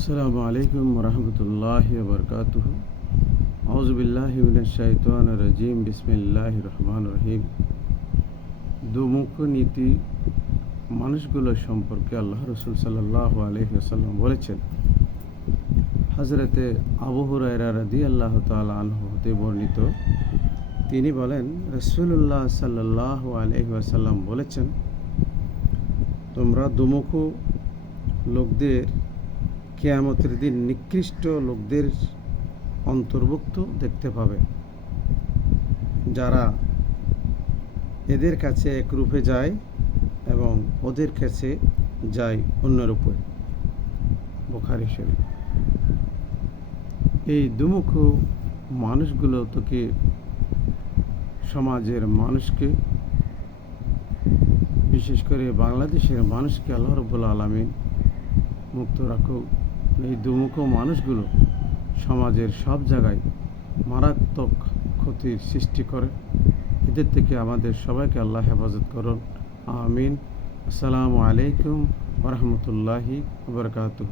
السلام عليكم ورحمة الله وبركاته أعوذ بالله من الشيطان الرجيم بسم الله الرحمن الرحيم দুমুখ নীতি মানুষগুলো সম্পর্কে আল্লাহ রসুল সাল্লাহ আলহিহাসাল্লাম বলেছেন হজরতে আবু হুরায়রা রাদি আল্লাহ তালা আনহু হতে বর্ণিত তিনি বলেন রসুল্লাহ সাল্লাহ আলহিহাসাল্লাম বলেছেন তোমরা দুমুখ লোকদের কেয়ামতের দিন নিকৃষ্ট লোকদের অন্তর্ভুক্ত দেখতে পাবে। যারা এদের কাছে এক রূপে যায় এবং ওদের কাছে যায় অন্য রূপে। বোখারি শরীফ। এই দুমুখ মানুষগুলো তোকে সমাজের মানুষকে, বিশেষ করে বাংলাদেশের মানুষকে আল্লাহ রব্বুল আলমিন মুক্ত রাখুক। এই দুমুখ মানুষগুলো সমাজের সব জায়গায় মারাত্মক ক্ষতির সৃষ্টি করে। এদের থেকে আমাদের সবাইকে আল্লাহ হেফাজত করুন। আমিন। আসসালামু আলাইকুম রহমতুল্লাহি বরকাতুহ।